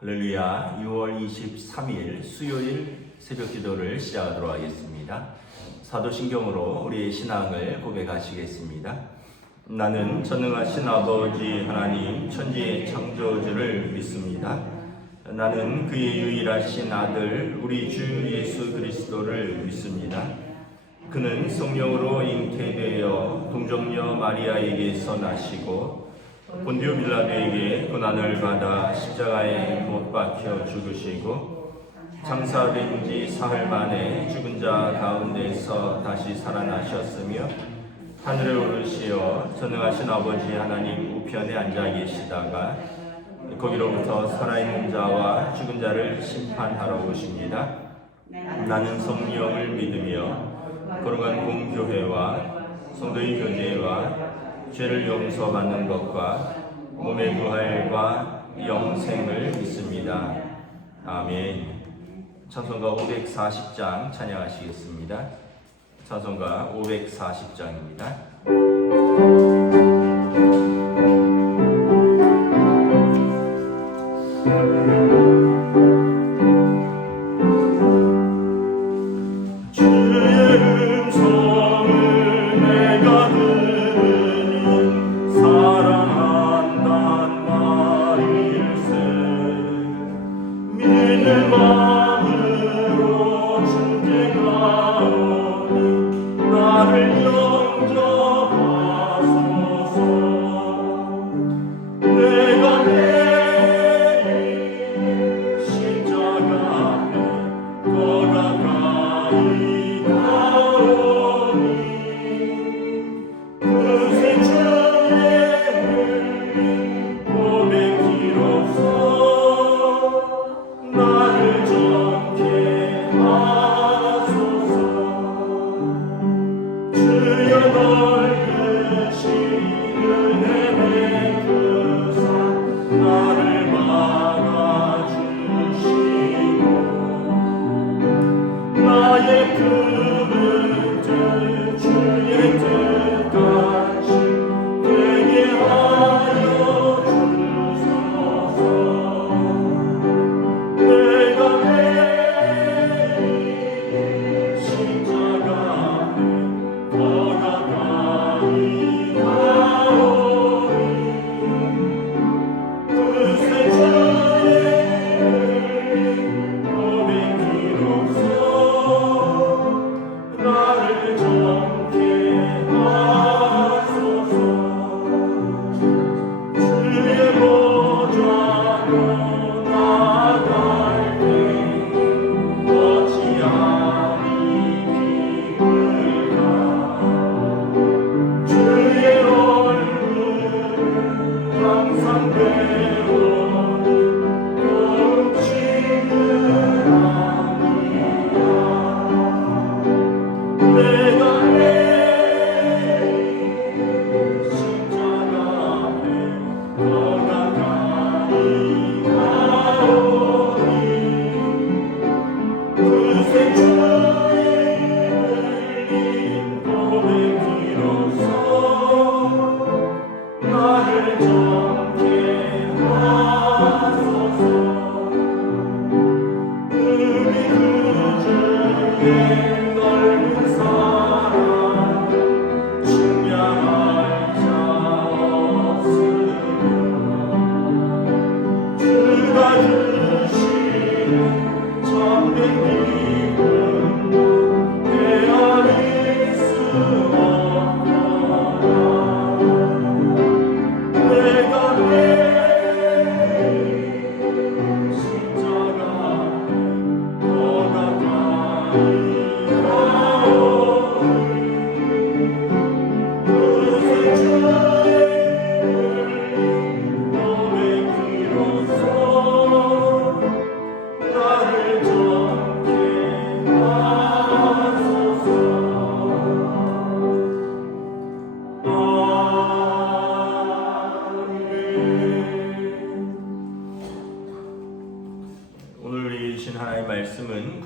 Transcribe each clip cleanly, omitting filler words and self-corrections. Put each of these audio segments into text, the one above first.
할렐루야. 6월 23일 수요일 새벽 기도를 시작하도록 하겠습니다. 사도신경으로 우리의 신앙을 고백하시겠습니다. 나는 전능하신 아버지 하나님 천지의 창조주를 믿습니다. 나는 그의 유일하신 아들 우리 주 예수 그리스도를 믿습니다. 그는 성령으로 잉태되어 동정녀 마리아에게서 나시고 본디오 빌라도에게 고난을 받아 십자가에 못 박혀 죽으시고 장사된 지 사흘 만에 죽은 자 가운데서 다시 살아나셨으며 하늘에 오르시어 전능하신 아버지 하나님 우편에 앉아 계시다가 거기로부터 살아있는 자와 죽은 자를 심판하러 오십니다. 나는 성령을 믿으며 거룩한 공교회와 성도의 교제와 죄를 용서받는 것과 몸의 부활과 영생을 믿습니다. 아멘. 찬송가 540장 찬양하시겠습니다. 찬송가 540장입니다.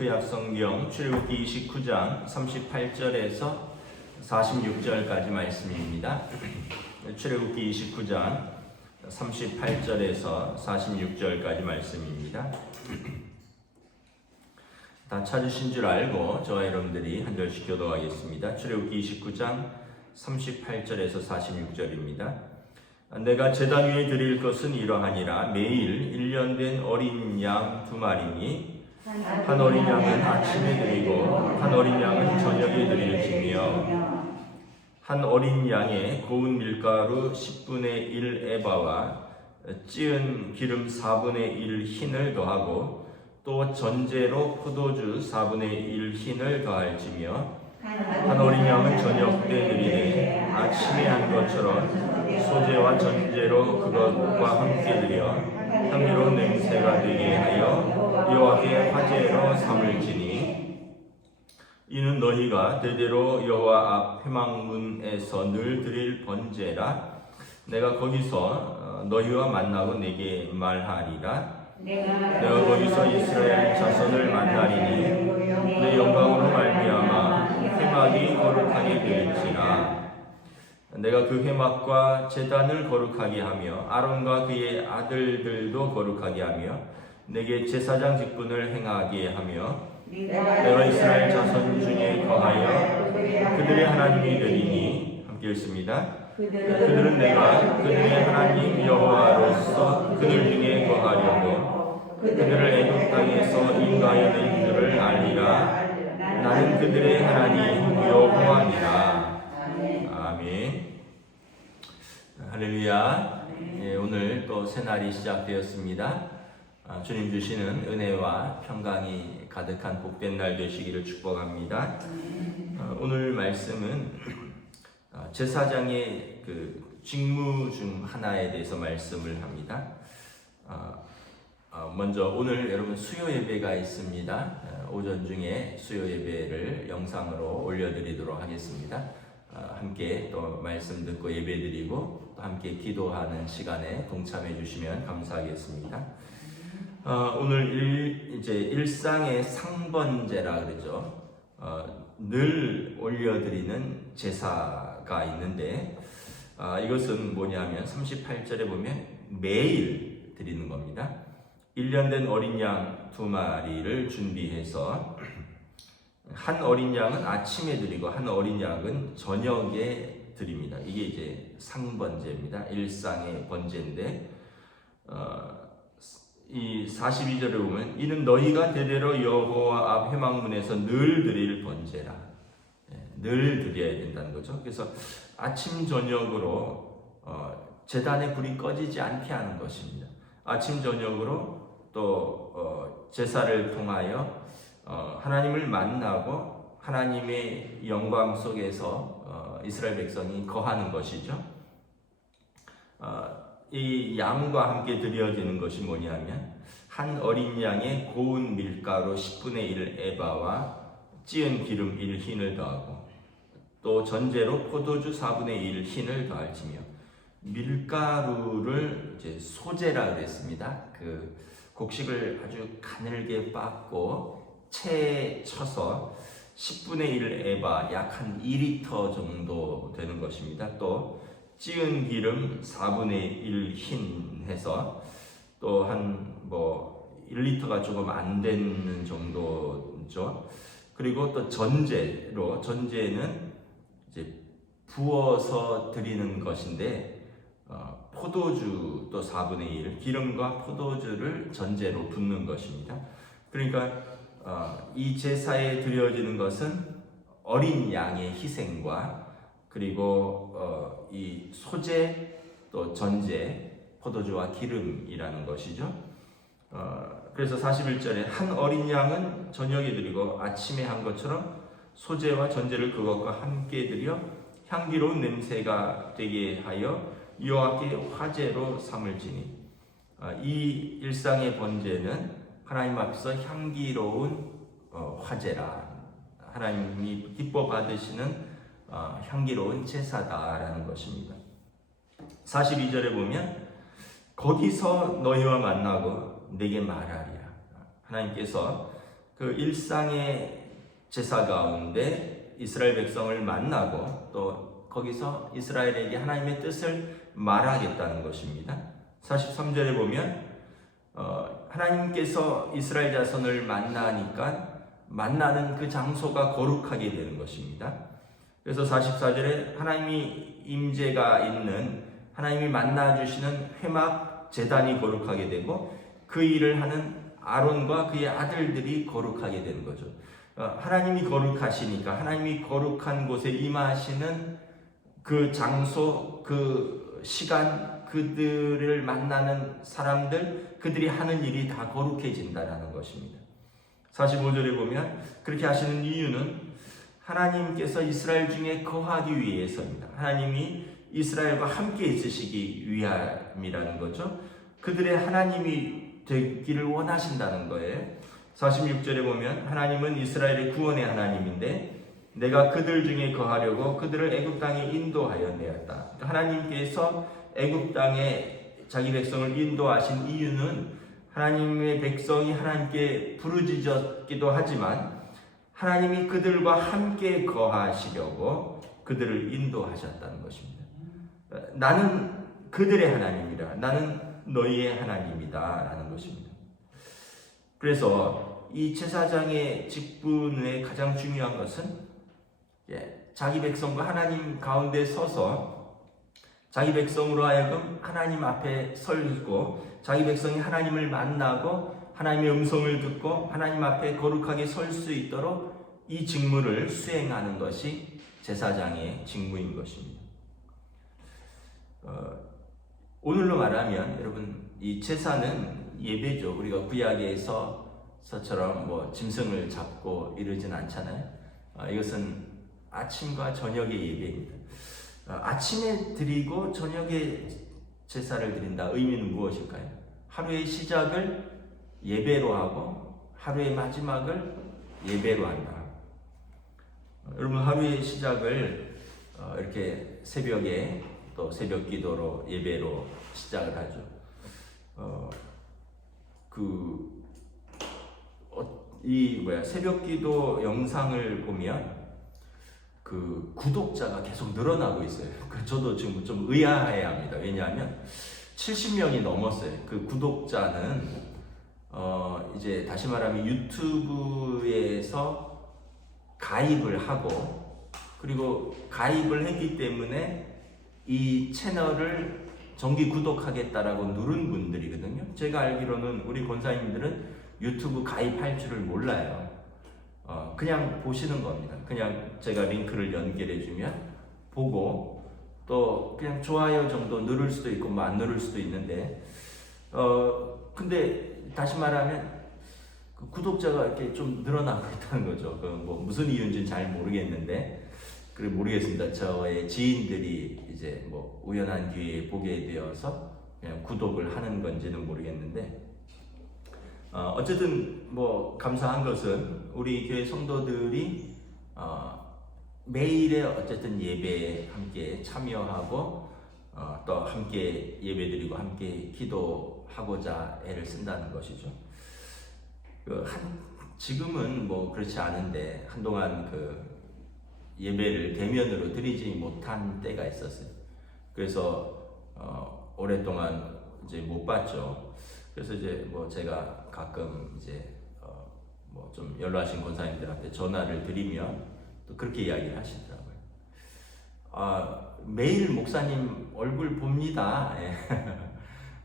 구약성경 출애굽기 29장 38절에서 46절까지 말씀입니다. 출애굽기 29장 38절에서 46절까지 말씀입니다. 다 찾으신 줄 알고 저와 여러분들이 한 절씩 교도하겠습니다. 출애굽기 29장 38절에서 46절입니다. 내가 제단 위에 드릴 것은 이러하니라. 매일 1년 된 어린 양 2마리니 한 어린 양은 아침에 드리고 한 어린 양은 저녁에 드릴지며 한 어린 양에 고운 밀가루 10분의 1 에바와 찌은 기름 4분의 1 흰을 더하고 또 전제로 포도주 4분의 1 흰을 더할지며 한 어린 양은 저녁 때 드리되 아침에 한 것처럼 소제와 전제로 그것과 함께 드려 향기로운 냄새가 되게 하여 여호와께 화제로 삼을지니 이는 너희가 대대로 여호와 앞 회막문에서 늘 드릴 번제라. 내가 거기서 너희와 만나고 내게 말하리라. 내가 거기서 이스라엘 자손을 만나리니 내 영광으로 말미암아 회막이 거룩하게 될지라. 내가 그 회막과 제단을 거룩하게 하며 아론과 그의 아들들도 거룩하게 하며 내게 제사장 직분을 행하게 하며 내가 이스라엘 자손 중에 거하여 그들의 하나님이 되리니. 함께 읽습니다. 그들은 내가 그들의 하나님 여호와로서 그들 중에 거하려고 그들을 애굽 땅에서 인도하여 낸 줄을 알리라. 나는 그들의 하나님 여호와니라. 아멘. 할렐루야. 오늘 또 새날이 시작되었습니다. 주님 주시는 은혜와 평강이 가득한 복된 날 되시기를 축복합니다. 오늘 말씀은 제사장의 그 직무 중 하나에 대해서 말씀을 합니다. 먼저 오늘 여러분 수요 예배가 있습니다. 오전 중에 수요 예배를 영상으로 올려드리도록 하겠습니다. 함께 또 말씀 듣고 예배드리고 또 함께 기도하는 시간에 동참해 주시면 감사하겠습니다. 오늘 이제 일상의 상번제라 그러죠. 늘 올려드리는 제사가 있는데 이것은 뭐냐면 38절에 보면 매일 드리는 겁니다. 1년 된 어린 양 2마리를 준비해서 한 어린 양은 아침에 드리고 한 어린 양은 저녁에 드립니다. 이게 이제 상번제입니다. 일상의 번제인데 이 42절에 보면 이는 너희가 대대로 여호와 앞 회막문에서 늘 드릴 번제라. 늘 드려야 된다는 거죠. 그래서 아침 저녁으로 제단에 불이 꺼지지 않게 하는 것입니다. 아침 저녁으로 또 제사를 통하여 하나님을 만나고 하나님의 영광 속에서 이스라엘 백성이 거하는 것이죠. 이 양과 함께 드려지는 것이 뭐냐면 한 어린 양의 고운 밀가루 10분의 1 에바와 찌은 기름 1 흰을 더하고 또 전제로 포도주 4분의 1 흰을 더할지며 밀가루를 이제 소제라 그랬습니다. 그 곡식을 아주 가늘게 빻고 채에 쳐서 10분의 1 에바 약 한 2리터 정도 되는 것입니다. 또 찌은 기름 4분의 1 흰 해서 또 한 1리터가 조금 안 되는 정도죠. 그리고 또 전제는 이제 부어서 드리는 것인데 포도주 또 4분의 1 기름과 포도주를 전제로 붓는 것입니다. 그러니까 이 제사에 드려지는 것은 어린 양의 희생과 그리고 이 소제 또 전제 포도주와 기름이라는 것이죠. 그래서 41절에 한 어린 양은 저녁에 드리고 아침에 한 것처럼 소제와 전제를 그것과 함께 드려 향기로운 냄새가 되게 하여 여호와께 화제로 삼을지니. 이 일상의 번제는 하나님 앞에서 향기로운 화제라. 하나님이 기뻐 받으시는 향기로운 제사다라는 것입니다. 42절에 보면 거기서 너희와 만나고 내게 말하리라. 하나님께서 그 일상의 제사 가운데 이스라엘 백성을 만나고 또 거기서 이스라엘에게 하나님의 뜻을 말하겠다는 것입니다. 43절에 보면 하나님께서 이스라엘 자손을 만나니까 만나는 그 장소가 거룩하게 되는 것입니다. 그래서 44절에 하나님이 임재가 있는, 하나님이 만나주시는 회막 제단이 거룩하게 되고 그 일을 하는 아론과 그의 아들들이 거룩하게 되는 거죠. 하나님이 거룩하시니까 하나님이 거룩한 곳에 임하시는 그 장소, 그 시간, 그들을 만나는 사람들, 그들이 하는 일이 다 거룩해진다라는 것입니다. 45절에 보면 그렇게 하시는 이유는 하나님께서 이스라엘 중에 거하기 위해서입니다. 하나님이 이스라엘과 함께 있으시기 위함이라는 거죠. 그들의 하나님이 되기를 원하신다는 거예요. 46절에 보면 하나님은 이스라엘의 구원의 하나님인데 내가 그들 중에 거하려고 그들을 애굽 땅에 인도하여 내었다. 하나님께서 애굽 땅에 자기 백성을 인도하신 이유는 하나님의 백성이 하나님께 부르짖었기도 하지만 하나님이 그들과 함께 거하시려고 그들을 인도하셨다는 것입니다. 나는 그들의 하나님이라, 나는 너희의 하나님이다 라는 것입니다. 그래서 이 제사장의 직분의 가장 중요한 것은 자기 백성과 하나님 가운데 서서 자기 백성으로 하여금 하나님 앞에 설고 자기 백성이 하나님을 만나고 하나님의 음성을 듣고 하나님 앞에 거룩하게 설 수 있도록 이 직무를 수행하는 것이 제사장의 직무인 것입니다. 오늘로 말하면 여러분 이 제사는 예배죠. 우리가 구약에서처럼 뭐 짐승을 잡고 이러진 않잖아요. 이것은 아침과 저녁의 예배입니다. 아침에 드리고 저녁에 제사를 드린다. 의미는 무엇일까요? 하루의 시작을 예배로 하고 하루의 마지막을 예배로 한다. 여러분 하루의 시작을 이렇게 새벽에 또 새벽 기도로 예배로 시작을 하죠. 새벽 기도 영상을 보면 그 구독자가 계속 늘어나고 있어요. 저도 지금 좀 의아해합니다. 왜냐하면 70명이 넘었어요. 그 구독자는 이제 다시 말하면 유튜브에서 가입을 하고 그리고 가입을 했기 때문에 이 채널을 정기 구독하겠다라고 누른 분들이거든요. 제가 알기로는 우리 권사님들은 유튜브 가입할 줄을 몰라요. 그냥 보시는 겁니다. 그냥 제가 링크를 연결해주면 보고 또 그냥 좋아요 정도 누를 수도 있고 뭐 안 누를 수도 있는데 근데 다시 말하면 그 구독자가 이렇게 좀 늘어나고 있다는 거죠. 뭐 무슨 이유인지는 잘 모르겠는데 모르겠습니다. 저의 지인들이 이제 뭐 우연한 기회에 보게 되어서 그냥 구독을 하는 건지는 모르겠는데 어쨌든 뭐 감사한 것은 우리 교회 성도들이 매일의 어쨌든 예배에 함께 참여하고 또 함께 예배드리고 함께 기도하고자 애를 쓴다는 것이죠. 지금은 뭐 그렇지 않은데 한동안 예배를 대면으로 드리지 못한 때가 있었어요. 그래서 오랫동안 이제 못 봤죠. 그래서 이제 뭐 제가 가끔 이제 뭐 좀 연로하신 권사님들한테 전화를 드리면 또 그렇게 이야기를 하시더라고요. 매일 목사님 얼굴 봅니다.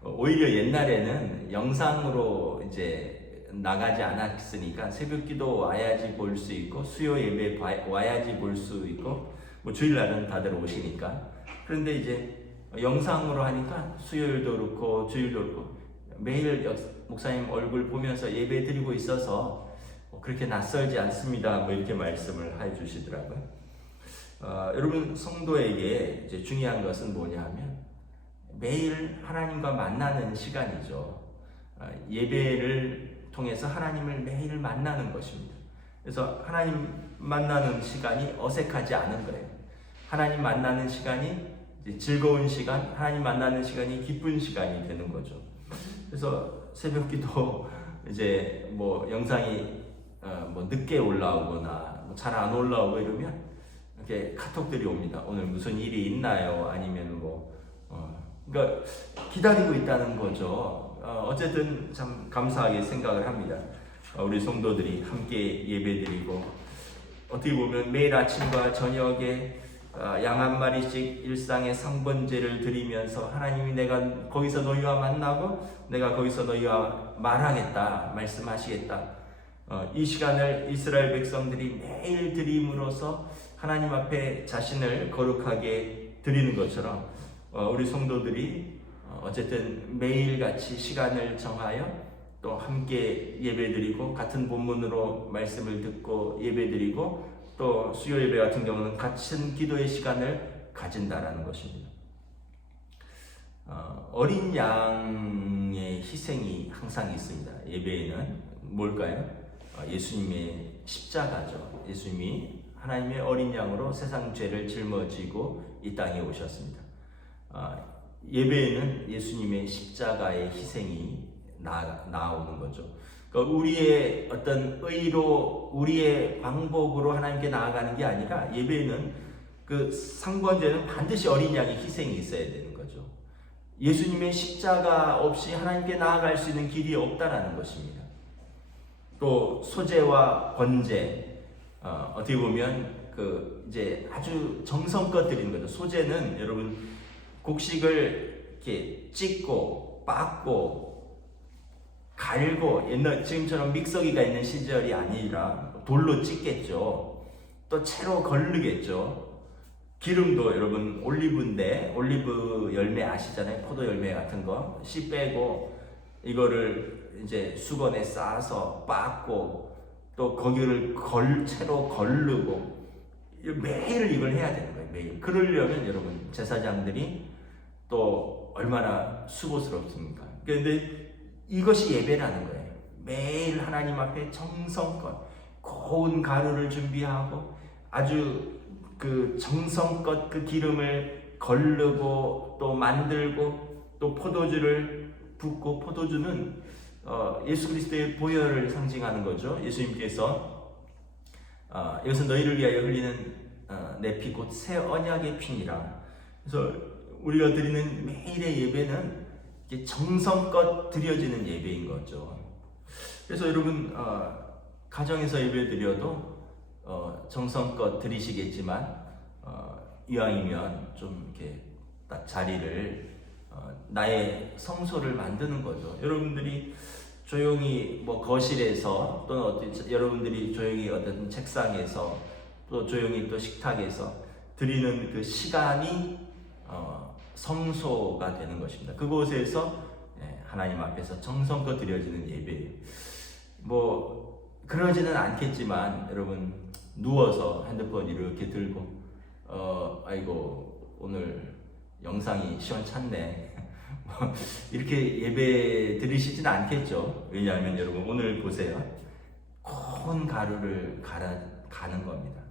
오히려 옛날에는 영상으로 이제 나가지 않았으니까 새벽기도 와야지 볼 수 있고 수요 예배 와야지 볼 수 있고 뭐 주일날은 다들 오시니까 그런데 이제 영상으로 하니까 수요일도 그렇고 주일도 그렇고 매일 목사님 얼굴 보면서 예배 드리고 있어서 그렇게 낯설지 않습니다. 뭐 이렇게 말씀을 해주시더라고요. 여러분 성도에게 이제 중요한 것은 뭐냐 하면 매일 하나님과 만나는 시간이죠. 예배를 통해서 하나님을 매일 만나는 것입니다. 그래서 하나님 만나는 시간이 어색하지 않은 거예요. 하나님 만나는 시간이 이제 즐거운 시간, 하나님 만나는 시간이 기쁜 시간이 되는 거죠. 그래서 새벽기도 이제 뭐 영상이 뭐 늦게 올라오거나 뭐 잘 안 올라오고 이러면 이렇게 카톡들이 옵니다. 오늘 무슨 일이 있나요? 아니면 뭐 그러니까 기다리고 있다는 거죠. 어쨌든 참 감사하게 생각을 합니다. 우리 성도들이 함께 예배드리고 어떻게 보면 매일 아침과 저녁에 양 한 마리씩 일상의 상번제를 드리면서 하나님이 내가 거기서 너희와 만나고 내가 거기서 너희와 말하겠다, 말씀하시겠다. 이 시간을 이스라엘 백성들이 매일 드림으로써 하나님 앞에 자신을 거룩하게 드리는 것처럼 우리 성도들이 어쨌든 매일같이 시간을 정하여 또 함께 예배드리고 같은 본문으로 말씀을 듣고 예배드리고 또 수요 예배 같은 경우는 같은 기도의 시간을 가진다라는 것입니다. 어린 양의 희생이 항상 있습니다. 예배에는 뭘까요? 예수님의 십자가죠. 예수님이 하나님의 어린 양으로 세상 죄를 짊어지고 이 땅에 오셨습니다. 예배에는 예수님의 십자가의 희생이 나오는 거죠. 그러니까 우리의 어떤 의로, 우리의 방법으로 하나님께 나아가는 게 아니라 예배는 그 상번제는 반드시 어린 양의 희생이 있어야 되는 거죠. 예수님의 십자가 없이 하나님께 나아갈 수 있는 길이 없다라는 것입니다. 또 소제와 번제, 어떻게 보면 이제 아주 정성껏 드리는 거죠. 소제는 여러분 곡식을 이렇게 찢고 빻고 갈고 지금처럼 믹서기가 있는 시절이 아니라 돌로 찢겠죠. 또 채로 걸르겠죠. 기름도 여러분 올리브인데 올리브 열매 아시잖아요. 포도 열매 같은 거 씨 빼고 이거를 이제 수건에 싸서 빻고 또 거기를 채로 걸르고 매일 이걸 해야 되는 거예요. 매일. 그러려면 여러분 제사장들이 또 얼마나 수고스럽습니까? 그런데 이것이 예배라는 거예요. 매일 하나님 앞에 정성껏 고운 가루를 준비하고 아주 정성껏 그 기름을 걸르고 또 만들고 또 포도주를 붓고, 포도주는 예수 그리스도의 보혈을 상징하는 거죠. 예수님께서 이것은 너희를 위하여 흘리는 내 피 곧 새 언약의 피니라. 그래서 우리가 드리는 매일의 예배는 정성껏 드려지는 예배인 거죠. 그래서 여러분 가정에서 예배 드려도 정성껏 드리시겠지만 이왕이면 좀 이렇게 딱 자리를 나의 성소를 만드는 거죠. 여러분들이 조용히 거실에서 또는 여러분들이 조용히 어떤 책상에서 또 조용히 또 식탁에서 드리는 그 시간이 성소가 되는 것입니다. 그곳에서 하나님 앞에서 정성껏 드려지는 예배예요. 그러지는 않겠지만 여러분 누워서 핸드폰 이렇게 들고 아이고 오늘 영상이 시원찮네 이렇게 예배 드리시진 않겠죠. 왜냐하면 여러분 오늘 보세요. 고운 가루를 가는 겁니다.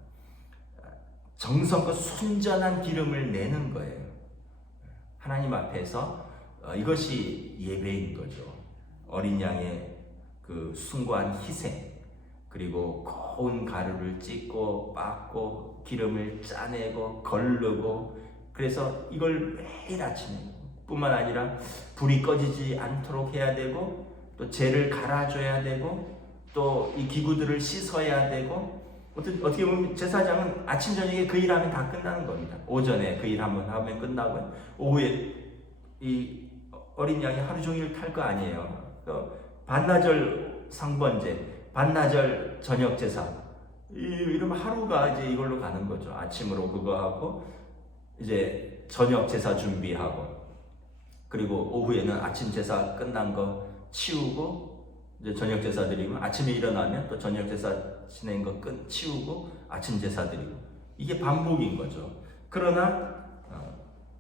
정성껏 순전한 기름을 내는 거예요. 하나님 앞에서 이것이 예배인 거죠. 어린 양의 그 숭고한 희생, 그리고 고운 가루를 찢고 빻고 기름을 짜내고 걸르고, 그래서 이걸 매일 아침에 뿐만 아니라 불이 꺼지지 않도록 해야 되고 또 재를 갈아줘야 되고 또 이 기구들을 씻어야 되고, 어떻게 보면 제사장은 아침 저녁에 그 일하면 다 끝나는 겁니다. 오전에 그 일 한번 하면 끝나고 오후에 이 어린 양이 하루 종일 탈 거 아니에요. 반나절 상번제, 반나절 저녁 제사, 이러면 하루가 이제 이걸로 가는 거죠. 아침으로 그거 하고 이제 저녁 제사 준비하고, 그리고 오후에는 아침 제사 끝난 거 치우고 이제 저녁 제사 드리고, 아침에 일어나면 또 저녁 제사 지낸 거 치우고 아침 제사 드리고, 이게 반복인 거죠. 그러나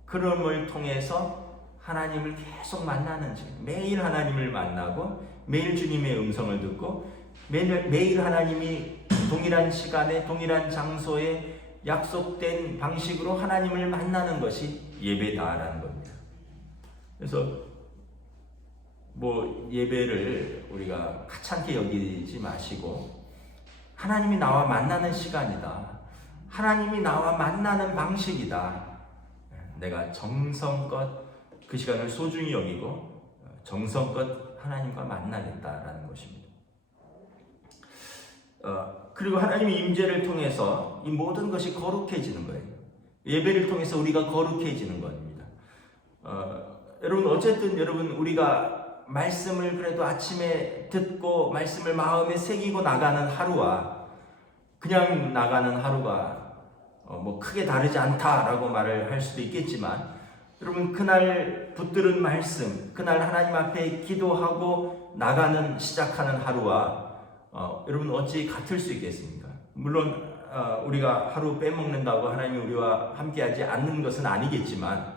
그럼을 통해서 하나님을 계속 만나는 지, 매일 하나님을 만나고 매일 주님의 음성을 듣고 매일 하나님이 동일한 시간에 동일한 장소에 약속된 방식으로 하나님을 만나는 것이 예배다라는 겁니다. 그래서 예배를 우리가 하찮게 여기지 마시고, 하나님이 나와 만나는 시간이다, 하나님이 나와 만나는 방식이다, 내가 정성껏 그 시간을 소중히 여기고 정성껏 하나님과 만나겠다라는 것입니다. 그리고 하나님의 임재를 통해서 이 모든 것이 거룩해지는 거예요. 예배를 통해서 우리가 거룩해지는 겁니다. 여러분 어쨌든 우리가 말씀을 그래도 아침에 듣고 말씀을 마음에 새기고 나가는 하루와 그냥 나가는 하루가 뭐 크게 다르지 않다라고 말을 할 수도 있겠지만, 여러분 그날 붙들은 말씀, 그날 하나님 앞에 기도하고 시작하는 하루와 여러분 어찌 같을 수 있겠습니까? 물론 우리가 하루 빼먹는다고 하나님이 우리와 함께하지 않는 것은 아니겠지만,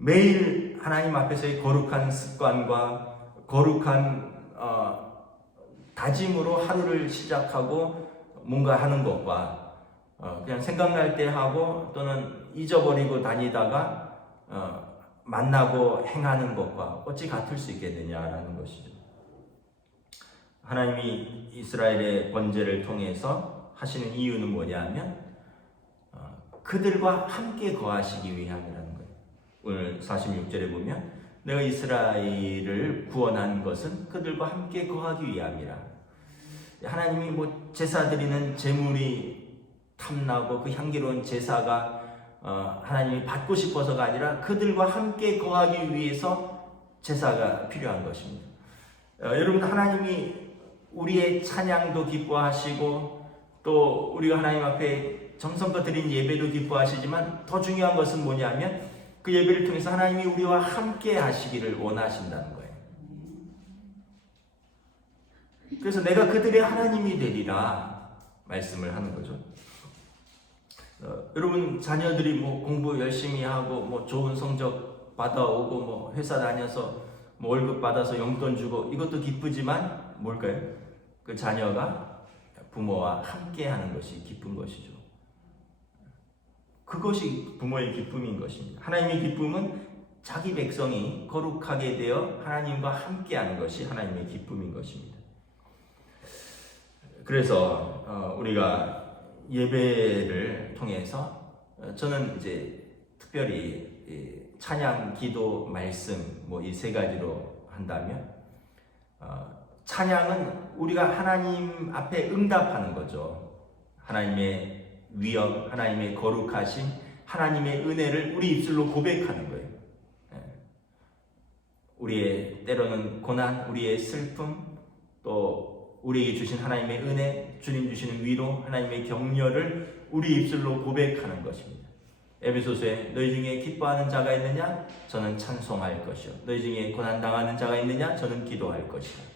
매일 하나님 앞에서의 거룩한 습관과 거룩한 다짐으로 하루를 시작하고 뭔가 하는 것과 그냥 생각날 때 하고 또는 잊어버리고 다니다가 만나고 행하는 것과 어찌 같을 수 있겠느냐라는 것이죠. 하나님이 이스라엘의 번제를 통해서 하시는 이유는 뭐냐면 그들과 함께 거하시기 위함이라는 거예요. 오늘 46절에 보면 내가 이스라엘을 구원한 것은 그들과 함께 거하기 위함이라. 하나님이 뭐 제사 드리는 제물이 탐나고 그 향기로운 제사가 하나님이 받고 싶어서가 아니라 그들과 함께 거하기 위해서 제사가 필요한 것입니다. 여러분 하나님이 우리의 찬양도 기뻐하시고 또 우리가 하나님 앞에 정성껏 드린 예배도 기뻐하시지만 더 중요한 것은 뭐냐면 그 예배를 통해서 하나님이 우리와 함께 하시기를 원하신다는 거예요. 그래서 내가 그들의 하나님이 되리라 말씀을 하는 거죠. 여러분 자녀들이 뭐 공부 열심히 하고 뭐 좋은 성적 받아오고 뭐 회사 다녀서 뭐 월급 받아서 용돈 주고 이것도 기쁘지만 뭘까요? 그 자녀가 부모와 함께 하는 것이 기쁜 것이죠. 그것이 부모의 기쁨인 것입니다. 하나님의 기쁨은 자기 백성이 거룩하게 되어 하나님과 함께 하는 것이 하나님의 기쁨인 것입니다. 그래서 우리가 예배를 통해서 저는 이제 특별히 찬양, 기도, 말씀 뭐 이 세 가지로 한다면 찬양은 우리가 하나님 앞에 응답하는 거죠. 하나님의 위엄, 하나님의 거룩하심, 하나님의 은혜를 우리 입술로 고백하는 거예요. 우리의 때로는 고난, 우리의 슬픔, 또 우리에게 주신 하나님의 은혜, 주님 주시는 위로, 하나님의 격려를 우리 입술로 고백하는 것입니다. 에베소서에 너희 중에 기뻐하는 자가 있느냐? 저는 찬송할 것이요. 너희 중에 고난당하는 자가 있느냐? 저는 기도할 것이요.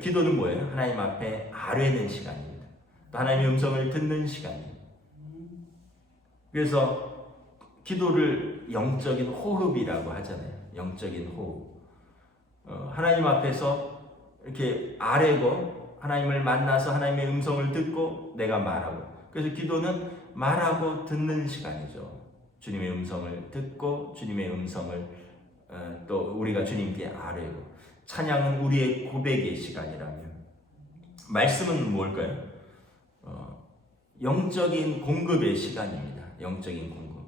기도는 뭐예요? 하나님 앞에 아뢰는 시간입니다. 또 하나님의 음성을 듣는 시간입니다. 그래서 기도를 영적인 호흡이라고 하잖아요. 영적인 호흡. 하나님 앞에서 이렇게 아뢰고 하나님을 만나서 하나님의 음성을 듣고 내가 말하고. 그래서 기도는 말하고 듣는 시간이죠. 주님의 음성을 듣고 주님의 음성을 또 우리가 주님께 아뢰고. 찬양은 우리의 고백의 시간이라면 말씀은 뭘까요? 영적인 공급의 시간입니다. 영적인 공급.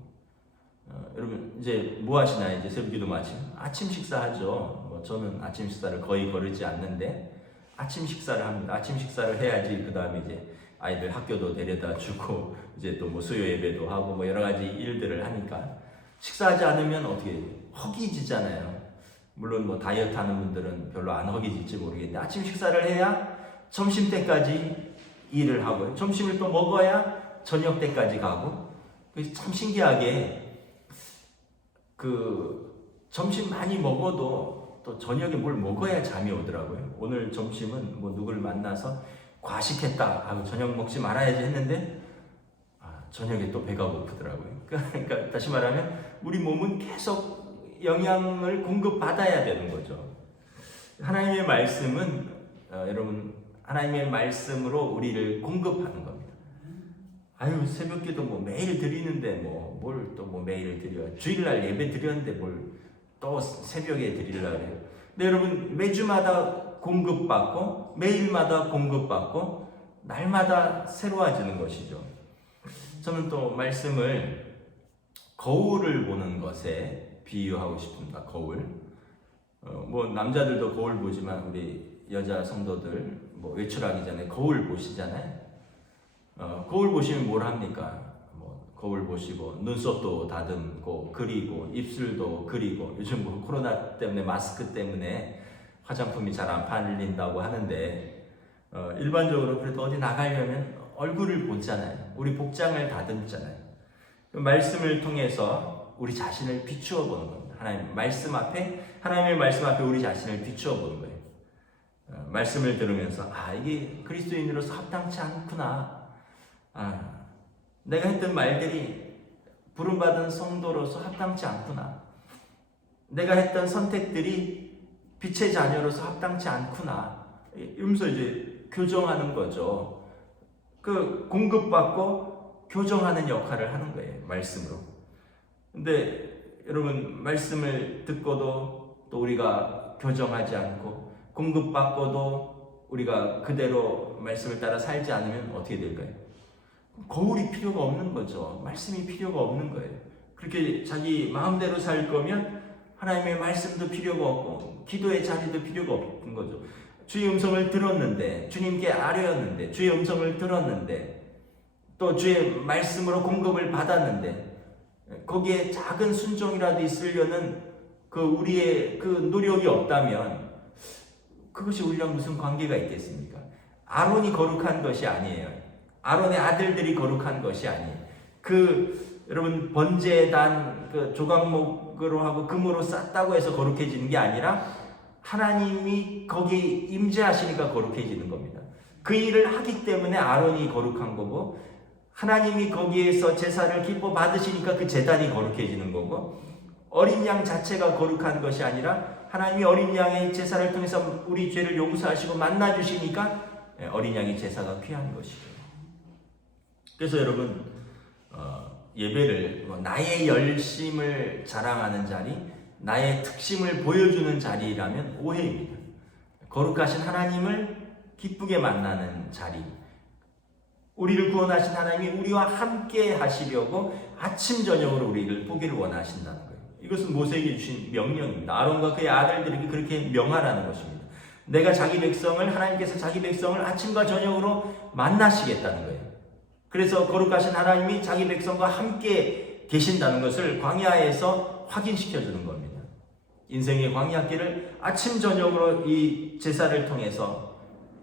여러분 이제 뭐 하시나요? 이제 새벽기도 마치면 아침 식사하죠. 뭐 저는 아침 식사를 거의 거르지 않는데 아침 식사를 합니다. 아침 식사를 해야지 그 다음에 이제 아이들 학교도 데려다 주고 이제 또 뭐 수요 예배도 하고 뭐 여러 가지 일들을 하니까 식사하지 않으면 어떻게 해요? 허기지잖아요. 물론 뭐 다이어트 하는 분들은 별로 안 허기질지 모르겠는데 아침 식사를 해야 점심 때까지 일을 하고 점심을 또 먹어야 저녁 때까지 가고. 그래서 참 신기하게 그 점심 많이 먹어도 또 저녁에 뭘 먹어야 잠이 오더라고요. 오늘 점심은 뭐 누구를 만나서 과식했다 하고 저녁 먹지 말아야지 했는데 저녁에 또 배가 고프더라고요. 그러니까 다시 말하면 우리 몸은 계속 영양을 공급받아야 되는 거죠. 하나님의 말씀은 여러분 하나님의 말씀으로 우리를 공급하는 겁니다. 아유 새벽기도 뭐 매일 드리는데 뭐 뭘 또 뭐 매일 드려. 주일날 예배 드렸는데 뭘 또 새벽에 드리려고 해요. 근데 여러분 매주마다 공급받고 매일마다 공급받고 날마다 새로워지는 것이죠. 저는 또 말씀을 거울을 보는 것에 비유하고 싶습니다. 거울. 뭐 남자들도 거울 보지만 우리 여자 성도들 뭐 외출하기 전에 거울 보시잖아요. 거울 보시면 뭘 합니까? 뭐 거울 보시고 눈썹도 다듬고 그리고 입술도 그리고 요즘 뭐 코로나 때문에 마스크 때문에 화장품이 잘 안 팔린다고 하는데 일반적으로 그래도 어디 나가려면 얼굴을 보잖아요. 우리 복장을 다듬잖아요. 말씀을 통해서 우리 자신을 비추어 보는 겁니다. 하나님의 말씀 앞에 우리 자신을 비추어 보는 거예요. 말씀을 들으면서 이게 그리스도인으로서 합당치 않구나. 내가 했던 말들이 부름받은 성도로서 합당치 않구나. 내가 했던 선택들이 빛의 자녀로서 합당치 않구나. 이러면서 이제 교정하는 거죠. 그 공급받고 교정하는 역할을 하는 거예요. 말씀으로. 근데 여러분 말씀을 듣고도 또 우리가 교정하지 않고 공급받고도 우리가 그대로 말씀을 따라 살지 않으면 어떻게 될까요? 거울이 필요가 없는 거죠. 말씀이 필요가 없는 거예요. 그렇게 자기 마음대로 살 거면 하나님의 말씀도 필요가 없고 기도의 자리도 필요가 없는 거죠. 주의 음성을 들었는데, 주님께 아뢰었는데, 주의 음성을 들었는데, 또 주의 말씀으로 공급을 받았는데 거기에 작은 순종이라도 있으려는 우리의 노력이 없다면 그것이 우리랑 무슨 관계가 있겠습니까? 아론이 거룩한 것이 아니에요. 아론의 아들들이 거룩한 것이 아니에요. 여러분 번제단 조각목으로 하고 금으로 쌌다고 해서 거룩해지는 게 아니라 하나님이 거기 임재하시니까 거룩해지는 겁니다. 그 일을 하기 때문에 아론이 거룩한 거고 하나님이 거기에서 제사를 기뻐 받으시니까 그 제단이 거룩해지는 거고 어린 양 자체가 거룩한 것이 아니라 하나님이 어린 양의 제사를 통해서 우리 죄를 용서하시고 만나주시니까 어린 양의 제사가 귀한 것이죠. 그래서 여러분 예배를 나의 열심을 자랑하는 자리, 나의 특심을 보여주는 자리라면 오해입니다. 거룩하신 하나님을 기쁘게 만나는 자리, 우리를 구원하신 하나님이 우리와 함께 하시려고 아침 저녁으로 우리를 보기를 원하신다는 거예요. 이것은 모세에게 주신 명령입니다. 아론과 그의 아들들에게 그렇게 명하라는 것입니다. 내가 하나님께서 자기 백성을 아침과 저녁으로 만나시겠다는 거예요. 그래서 거룩하신 하나님이 자기 백성과 함께 계신다는 것을 광야에서 확인시켜 주는 겁니다. 인생의 광야길을 아침 저녁으로 이 제사를 통해서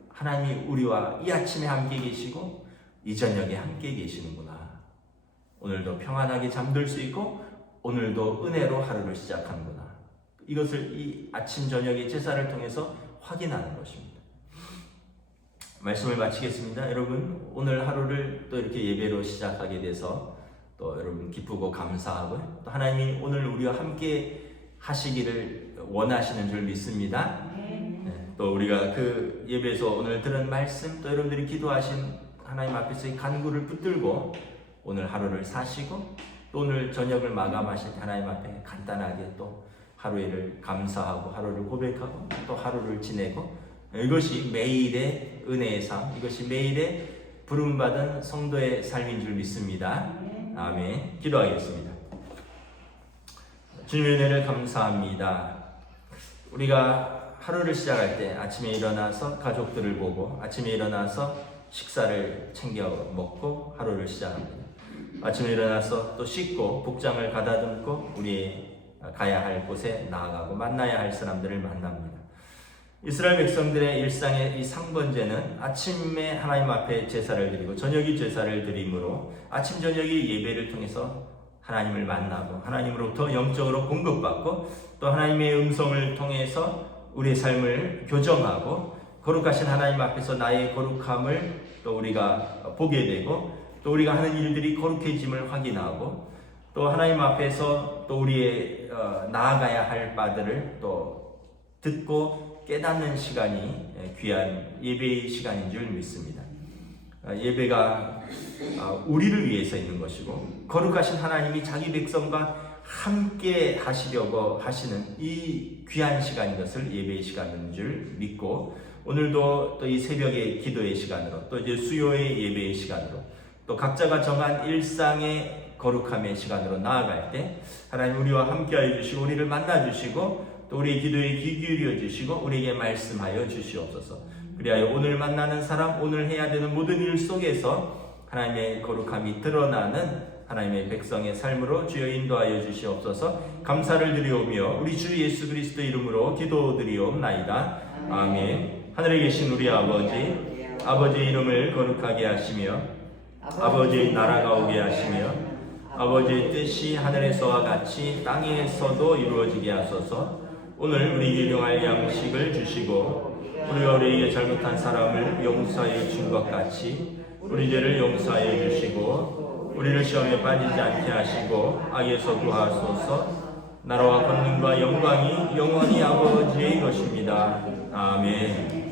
하나님이 우리와 이 아침에 함께 계시고 이 저녁에 함께 계시는구나. 오늘도 평안하게 잠들 수 있고 오늘도 은혜로 하루를 시작하는구나. 이것을 이 아침 저녁의 제사를 통해서 확인하는 것입니다. 말씀을 마치겠습니다. 여러분 오늘 하루를 또 이렇게 예배로 시작하게 돼서 또 여러분 기쁘고 감사하고 또 하나님이 오늘 우리와 함께 하시기를 원하시는 줄 믿습니다. 또 우리가 그 예배에서 오늘 들은 말씀 또 여러분들이 기도하신 하나님 앞에서 이 간구를 붙들고 오늘 하루를 사시고 또 오늘 저녁을 마감하실 때 하나님 앞에 간단하게 또 하루를 감사하고 하루를 고백하고 또 하루를 지내고 이것이 매일의 은혜의 삶, 이것이 매일의 부름받은 성도의 삶인 줄 믿습니다. 아멘. 기도하겠습니다. 주님의 은혜를 감사합니다. 우리가 하루를 시작할 때 아침에 일어나서 가족들을 보고 아침에 일어나서 식사를 챙겨 먹고 하루를 시작합니다. 아침에 일어나서 또 씻고 복장을 가다듬고 우리 가야 할 곳에 나아가고 만나야 할 사람들을 만납니다. 이스라엘 백성들의 일상의 이 상번제는 아침에 하나님 앞에 제사를 드리고 저녁이 제사를 드림으로 아침 저녁이 예배를 통해서 하나님을 만나고 하나님으로부터 영적으로 공급받고 또 하나님의 음성을 통해서 우리의 삶을 교정하고 거룩하신 하나님 앞에서 나의 거룩함을 또 우리가 보게 되고 또 우리가 하는 일들이 거룩해짐을 확인하고 또 하나님 앞에서 또 우리의 나아가야 할 바들을 또 듣고 깨닫는 시간이 귀한 예배의 시간인 줄 믿습니다. 예배가 우리를 위해서 있는 것이고 거룩하신 하나님이 자기 백성과 함께 하시려고 하시는 이 귀한 시간인 것을 예배의 시간인 줄 믿고 오늘도 또 이 새벽의 기도의 시간으로 또 이제 수요의 예배의 시간으로 또 각자가 정한 일상의 거룩함의 시간으로 나아갈 때 하나님 우리와 함께하여 주시고 우리를 만나 주시고 또 우리의 기도에 귀 기울여 주시고 우리에게 말씀하여 주시옵소서. 그리하여 오늘 만나는 사람, 오늘 해야 되는 모든 일 속에서 하나님의 거룩함이 드러나는 하나님의 백성의 삶으로 주여 인도하여 주시옵소서. 감사를 드리오며 우리 주 예수 그리스도 이름으로 기도드리옵나이다. 아멘. 하늘에 계신 우리 아버지의 이름을 거룩하게 하시며 아버지의 나라가 오게 하시며 아버지의 뜻이 하늘에서와 같이 땅에서도 이루어지게 하소서. 오늘 우리에게 일용할 양식을 주시고 우리가 우리에게 잘못한 사람을 용서해 준 것 같이 우리 죄를 용서해 주시고 우리를 시험에 빠지지 않게 하시고 악에서 구하소서. 나라와 권능과 영광이 영원히 아버지의 것입니다. 아멘.